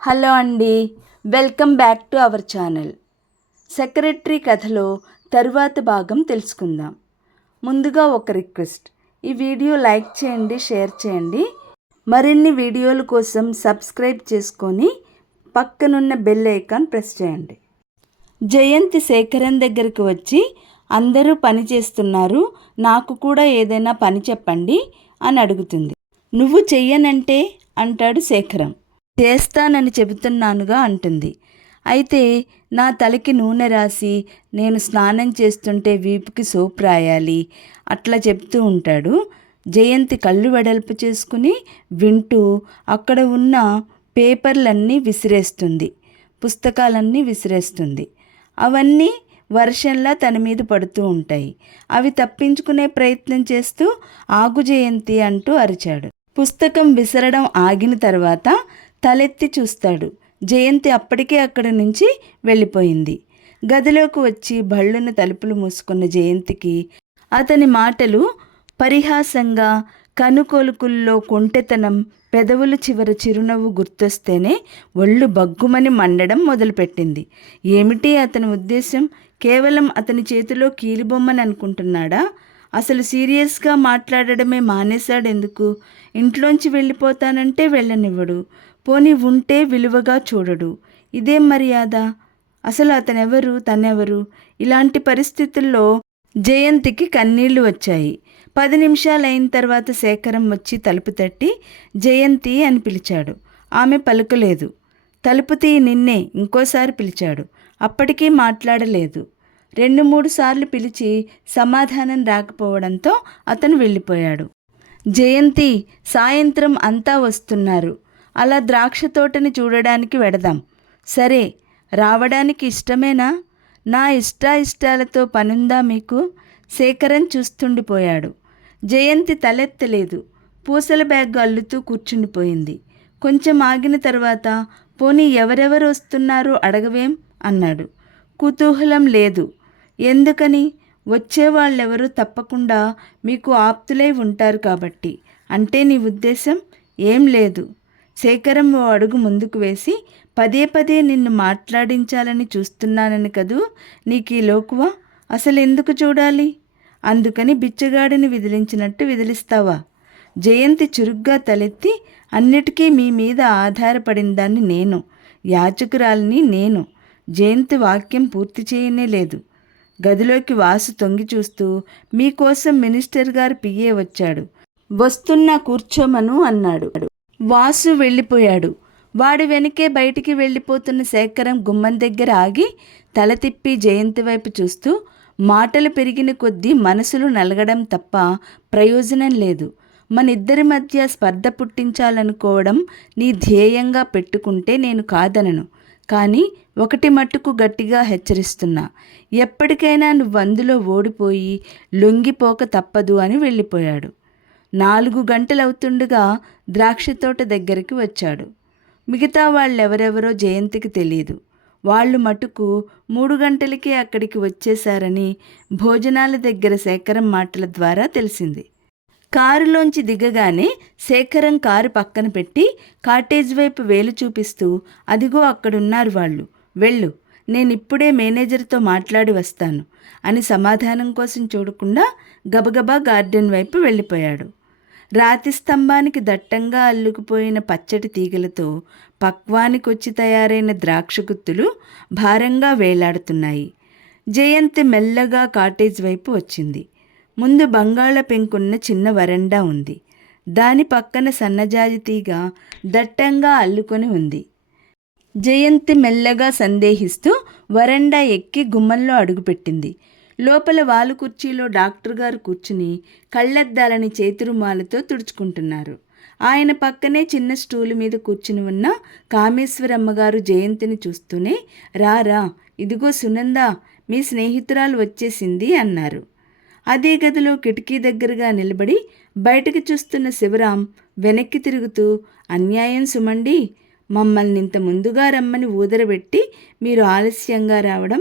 Hello అండి, welcome back to our channel. Secretary కథలో తరువాత భాగం తెలుసుకుందాం. ముందుగా ఒక రిక్వెస్ట్, ఈ వీడియో లైక్ చేయండి, షేర్ చేయండి. మరిన్ని వీడియోల కోసం సబ్స్క్రైబ్ చేసుకొని పక్కనున్న బెల్ ఐకాన్ ప్రెస్ చేయండి. జయంతి శేఖరన్ దగ్గరికి వచ్చి, అందరూ పని చేస్తున్నారు, నాకు కూడా ఏదైనా పని చెప్పండి అని అడుగుతుంది. నువ్వు చెయ్యనంటే అంటాడు శేఖరం. చేస్తానని చెబుతున్నానుగా అంటుంది. అయితే నా తలకి నూనె రాసి నేను స్నానం చేస్తుంటే వీపుకి సోప్ రాయాలి అట్లా చెప్తూ ఉంటాడు. జయంతి కళ్ళు వెడల్పు చేసుకుని వింటూ అక్కడ ఉన్న పేపర్లన్నీ విసిరేస్తుంది, పుస్తకాలన్నీ విసిరేస్తుంది. అవన్నీ వర్షంలా తన మీద పడుతూ ఉంటాయి. అవి తప్పించుకునే ప్రయత్నం చేస్తూ ఆగు జయంతి అంటూ అరిచాడు. పుస్తకం విసరడం ఆగిన తర్వాత తలెత్తి చూస్తాడు. జయంతి అప్పటికే అక్కడి నుంచి వెళ్ళిపోయింది. గదిలోకి వచ్చి భళ్ళున తలుపులు మూసుకున్న జయంతికి అతని మాటలు పరిహాసంగా, కనుకొలుకుల్లో కొంటెతనం, పెదవుల చివర చిరునవ్వు గుర్తొస్తేనే ఒళ్ళు బగ్గుమని మండడం మొదలుపెట్టింది. ఏమిటి అతని ఉద్దేశం? కేవలం అతని చేతిలో కీలుబొమ్మని అనుకుంటున్నాడా? అసలు సీరియస్గా మాట్లాడడమే మానేశాడెందుకు? ఇంట్లోంచి వెళ్ళిపోతానంటే వెళ్ళనివ్వడు, పోనీ ఉంటే విలువగా చూడడు. ఇదేం మర్యాద? అసలు అతనెవరు, తనెవరు? ఇలాంటి పరిస్థితుల్లో జయంతికి కన్నీళ్లు వచ్చాయి. 10 నిమిషాలు అయిన తర్వాత శేఖరం వచ్చి తలుపు తట్టి జయంతి అని పిలిచాడు. ఆమె పలుకలేదు. తలుపు తీయి నిన్నే ఇంకోసారి పిలిచాడు. అప్పటికీ మాట్లాడలేదు. 2-3 సార్లు పిలిచి సమాధానం రాకపోవడంతో అతను వెళ్ళిపోయాడు. జయంతి, సాయంత్రం అంతా వస్తున్నారు, అలా ద్రాక్ష తోటని చూడడానికి వెడదాం. సరే, రావడానికి ఇష్టమేనా? నా ఇష్టాలతో పనుందా మీకు? శేఖరన్ చూస్తుండిపోయాడు. జయంతి తలెత్తలేదు. పూసల బ్యాగ్ అల్లుతూ కూర్చుండిపోయింది. కొంచెం ఆగిన తర్వాత, పోనీ ఎవరెవరు వస్తున్నారో అడగవేం అన్నాడు. కుతూహలం లేదు. ఎందుకని? వచ్చేవాళ్ళెవరూ తప్పకుండా మీకు ఆప్తులై ఉంటారు కాబట్టి. అంటే నీ ఉద్దేశం? ఏం లేదు. శేఖరం ఓ అడుగు ముందుకు వేసి, పదే పదే నిన్ను మాట్లాడించాలని చూస్తున్నానని కదూ నీకు ఈ లోకువ? అసలు ఎందుకు చూడాలి? అందుకని బిచ్చగాడిని విదిలించినట్టు విదిలిస్తావా? జయంతి చురుగ్గా తలెత్తి, అన్నిటికీ మీ మీద ఆధారపడిందాన్ని నేను, యాచకురాలిని నేను. జయంతి వాక్యం పూర్తి చేయనే లేదు. గదిలోకి వాసు తొంగి చూస్తూ, మీకోసం మినిస్టర్ గారు పిఏ వచ్చాడు, వస్తున్నా కూర్చోమను అన్నాడు. వాసు వెళ్ళిపోయాడు. వాడి వెనకే బయటికి వెళ్ళిపోతున్న శేఖరం గుమ్మం దగ్గర ఆగి తల తిప్పి జయంతి వైపు చూస్తూ, మాటలు పెరిగిన కొద్దీ మనసులు నలగడం తప్ప ప్రయోజనం లేదు. మనిద్దరి మధ్య స్పర్ధ పుట్టించాలనుకోవడం నీ ధ్యేయంగా పెట్టుకుంటే నేను కాదనను. కానీ ఒకటి మట్టుకు గట్టిగా హెచ్చరిస్తున్నా, ఎప్పటికైనా నువ్వు అందులో ఓడిపోయి లొంగిపోక తప్పదు అని వెళ్ళిపోయాడు. 4 గంటలవుతుండగా ద్రాక్ష తోట దగ్గరికి వచ్చాడు. మిగతా వాళ్ళెవరెవరో జయంతికి తెలియదు. వాళ్ళు మటుకు 3 గంటలకే అక్కడికి వచ్చేశారని భోజనాల దగ్గర శేఖరం మాటల ద్వారా తెలిసింది. కారులోంచి దిగగానే శేఖరం కారు పక్కన పెట్టి కాటేజ్ వైపు వేలు చూపిస్తూ, అదిగో అక్కడున్నారు వాళ్ళు, వెళ్ళు, నేనిప్పుడే మేనేజర్తో మాట్లాడి వస్తాను అని సమాధానం కోసం చూడకుండా గబగబా గార్డెన్ వైపు వెళ్ళిపోయాడు. రాతి స్తంభానికి దట్టంగా అల్లుకుపోయిన పచ్చటి తీగలతో పక్వానికొచ్చి తయారైన ద్రాక్ష గుత్తులు భారంగా వేలాడుతున్నాయి. జయంతి మెల్లగా కాటేజ్ వైపు వచ్చింది. ముందు బంగాళ పెంకున్న చిన్న వరండా ఉంది. దాని పక్కన సన్నజాజి తీగ దట్టంగా అల్లుకొని ఉంది. జయంతి మెల్లగా సందేహిస్తూ వరండా ఎక్కి గుమ్మంలో అడుగుపెట్టింది. లోపల వాలు కుర్చీలో డాక్టర్ గారు కూర్చుని కళ్ళద్దాలని చేతిరుమాలతో తుడుచుకుంటున్నారు. ఆయన పక్కనే చిన్న స్టూలు మీద కూర్చుని ఉన్న కామేశ్వరమ్మగారు జయంతిని చూస్తూనే, రా, ఇదిగో సునంద, మీ స్నేహితురాలు వచ్చేసింది అన్నారు. అదే గదిలో కిటికీ దగ్గరగా నిలబడి బయటకు చూస్తున్న శివరాం వెనక్కి తిరుగుతూ, అన్యాయం సుమండి, మమ్మల్ని ఇంత ముందుగా రమ్మని ఊదరబెట్టి మీరు ఆలస్యంగా రావడం.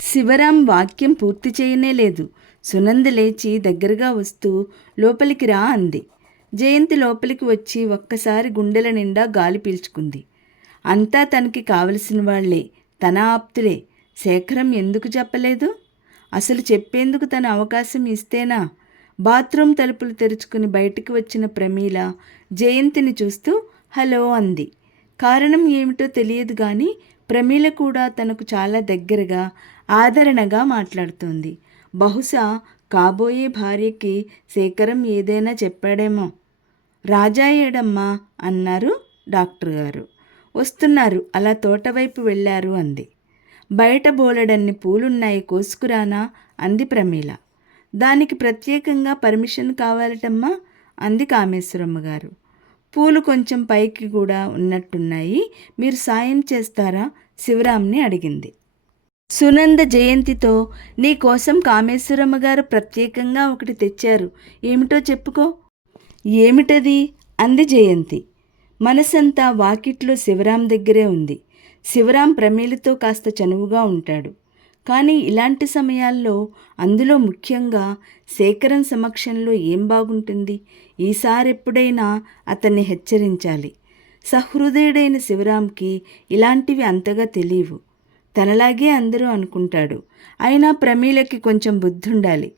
శివరాం వాక్యం పూర్తి చేయనే లేదు. సునంద లేచి దగ్గరగా వస్తూ, లోపలికి రా అంది. జయంతి లోపలికి వచ్చి ఒక్కసారి గుండెల నిండా గాలి పీల్చుకుంది. అంతా తనకి కావలసిన వాళ్లే, తన ఆప్తులే. శేఖరం ఎందుకు చెప్పలేదు? అసలు చెప్పేందుకు తన అవకాశం ఇస్తేనా? బాత్రూమ్ తలుపులు తెరుచుకుని బయటికి వచ్చిన ప్రమీల జయంతిని చూస్తూ హలో అంది. కారణం ఏమిటో తెలియదు కానీ ప్రమీల కూడా తనకు చాలా దగ్గరగా, ఆదరణగా మాట్లాడుతోంది. బహుశా కాబోయే భార్యకి శేఖరం ఏదైనా చెప్పాడేమో. రాజా ఏడమ్మా అన్నారు డాక్టర్ గారు. వస్తున్నారు, అలా తోటవైపు వెళ్ళారు అంది. బయట బోలెడన్ని పూలున్నాయి, కోసుకురానా అంది ప్రమీల. దానికి ప్రత్యేకంగా పర్మిషన్ కావాలటమ్మా అంది కామేశ్వరమ్మ గారు. పూలు కొంచెం పైకి కూడా ఉన్నట్టున్నాయి, మీరు సాయం చేస్తారా? శివరాంని అడిగింది. సునంద జయంతితో నీ కోసం కామేశ్వరమ్మ గారు ప్రత్యేకంగా ఒకటి తెచ్చారు, ఏమిటో చెప్పుకో. ఏమిటది అంది జయంతి. మనసంతా వాకిట్లో శివరాం దగ్గరే ఉంది. శివరాం ప్రమీలతో కాస్త చనువుగా ఉంటాడు. కానీ ఇలాంటి సమయాల్లో, అందులో ముఖ్యంగా శేఖరం సమక్షంలో ఏం బాగుంటుంది? ఈసారెప్పుడైనా అతన్ని హెచ్చరించాలి. సహృదయుడైన శివరాంకి ఇలాంటివి అంతగా తెలియవు. తనలాగే అందరూ అనుకుంటాడు. అయినా ప్రమీలకి కొంచెం బుద్ధుండాలి.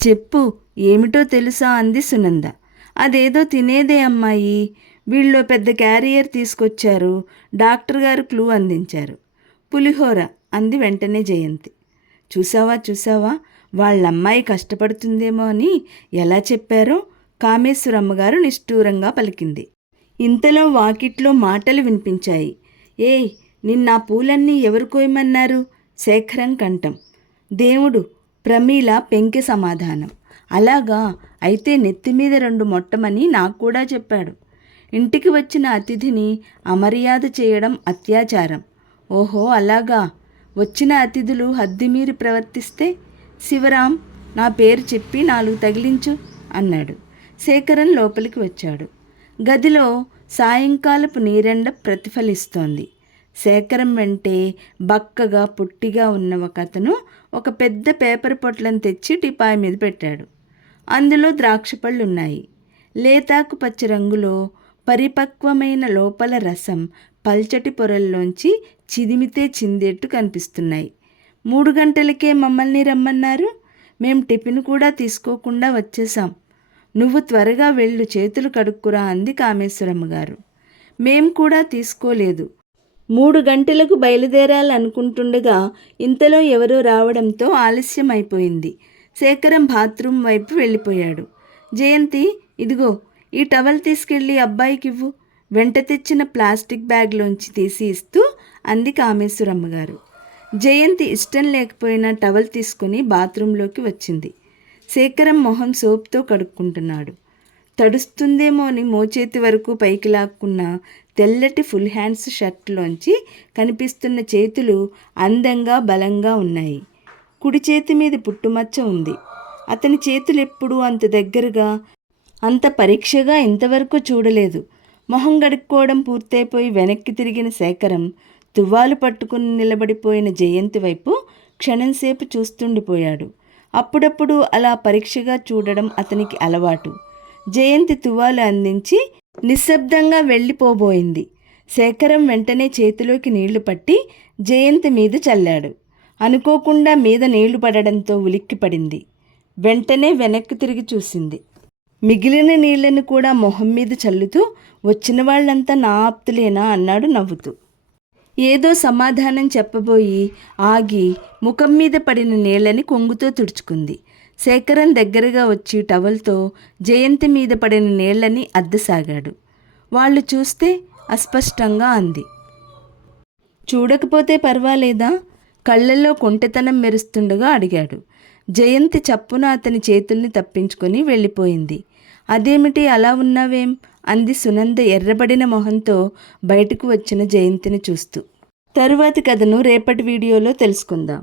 చెప్పు, ఏమిటో తెలుసా అంది సునంద. అదేదో తినేదే అమ్మాయి, వీళ్ళు పెద్ద క్యారియర్ తీసుకొచ్చారు, డాక్టర్ గారు క్లూ అందించారు. పులిహోర అంది వెంటనే జయంతి. చూసావా, వాళ్ళమ్మాయి కష్టపడుతుందేమో అని ఎలా చెప్పారో కామేశ్వరమ్మ గారు నిష్ఠూరంగా పలికింది. ఇంతలో వాకిట్లో మాటలు వినిపించాయి. ఏయ్, నిన్న పూలన్నీ ఎవరు కోయమన్నారు? శేఖరం కంఠం. దేవుడు, ప్రమీల పెంకె సమాధానం. అలాగా, అయితే నెత్తిమీద 2 మొట్టమని నాకు కూడా చెప్పాడు. ఇంటికి వచ్చిన అతిథిని అమర్యాద చేయడం అత్యాచారం. ఓహో అలాగా, వచ్చిన అతిథులు హద్దుమీరి ప్రవర్తిస్తే? శివరాం, నా పేరు చెప్పి 4 తగిలించు అన్నాడు. శేఖరం లోపలికి వచ్చాడు. గదిలో సాయంకాలపు నీరెండ ప్రతిఫలిస్తోంది. శేఖరం వెంటే బక్కగా పొట్టిగా ఉన్న ఒకతను ఒక పెద్ద పేపర్ పొట్లను తెచ్చి టిపాయి మీద పెట్టాడు. అందులో ద్రాక్షపళ్ళున్నాయి. లేతాకు పచ్చ రంగులో పరిపక్వమైన లోపల రసం పల్చటి పొరల్లోంచి చిదిమితే చిందేట్టు కనిపిస్తున్నాయి. 3 గంటలకే మమ్మల్ని రమ్మన్నారు. మేం టిఫిన్ కూడా తీసుకోకుండా వచ్చేసాం. నువ్వు త్వరగా వెళ్ళు, చేతులు కడుక్కురా అంది కామేశ్వరమ్మ గారు. మేం కూడా తీసుకోలేదు. 3 గంటలకు బయలుదేరాలనుకుంటుండగా ఇంతలో ఎవరో రావడంతో ఆలస్యం అయిపోయింది. శేఖరం బాత్రూమ్ వైపు వెళ్ళిపోయాడు. జయంతి, ఇదిగో ఈ టవల్ తీసుకెళ్ళి అబ్బాయికివ్వు, వెంట తెచ్చిన ప్లాస్టిక్ బ్యాగ్లోంచి తీసి ఇస్తూ అంది కామేశ్వరమ్మ గారు. జయంతి ఇష్టం లేకపోయినా టవల్ తీసుకుని బాత్రూంలోకి వచ్చింది. శేఖరం మొహం సోప్తో కడుక్కుంటున్నాడు. తడుస్తుందేమో అని మోచేతి వరకు పైకి లాక్కున్న తెల్లటి ఫుల్ హ్యాండ్స్ షర్ట్లోంచి కనిపిస్తున్న చేతులు అందంగా బలంగా ఉన్నాయి. కుడి చేతి మీద పుట్టుమచ్చ ఉంది. అతని చేతులు ఎప్పుడూ అంత దగ్గరగా, అంత పరీక్షగా ఇంతవరకు చూడలేదు. మొహం గడుక్కోవడం పూర్తయిపోయి వెనక్కి తిరిగిన శేఖరం తువ్వాలు పట్టుకుని నిలబడిపోయిన జయంతి వైపు క్షణంసేపు చూస్తుండిపోయాడు. అప్పుడప్పుడు అలా పరీక్షగా చూడడం అతనికి అలవాటు. జయంతి తువ్వాలు అందించి నిశ్శబ్దంగా వెళ్ళిపోబోయింది. శేఖరం వెంటనే చేతిలోకి నీళ్లు పట్టి జయంతి మీద చల్లాడు. అనుకోకుండా మీద నీళ్లు పడడంతో ఉలిక్కిపడింది. వెంటనే వెనక్కి తిరిగి చూసింది. మిగిలిన నీళ్లను కూడా మొహం మీద చల్లుతూ, వచ్చిన వాళ్ళంతా నా ఆప్తులేనా అన్నాడు నవ్వుతూ. ఏదో సమాధానం చెప్పబోయి ఆగి ముఖం మీద పడిన నీళ్ళని కొంగుతో తుడుచుకుంది. శేఖరం దగ్గరగా వచ్చి టవల్తో జయంతి మీద పడిన నీళ్ళని అద్దసాగాడు. వాళ్ళు చూస్తే అస్పష్టంగా అంది. చూడకపోతే పర్వాలేదా? కళ్ళల్లో కొంటెతనం మెరుస్తుండగా అడిగాడు. జయంతి చప్పున అతని చేతుల్ని తప్పించుకొని వెళ్ళిపోయింది. అదేమిటి అలా ఉన్నావేం అంది సునంద ఎర్రబడిన మొహంతో బయటకు వచ్చిన జయంతిని చూస్తూ. తరువాతి కథను రేపటి వీడియోలో తెలుసుకుందాం.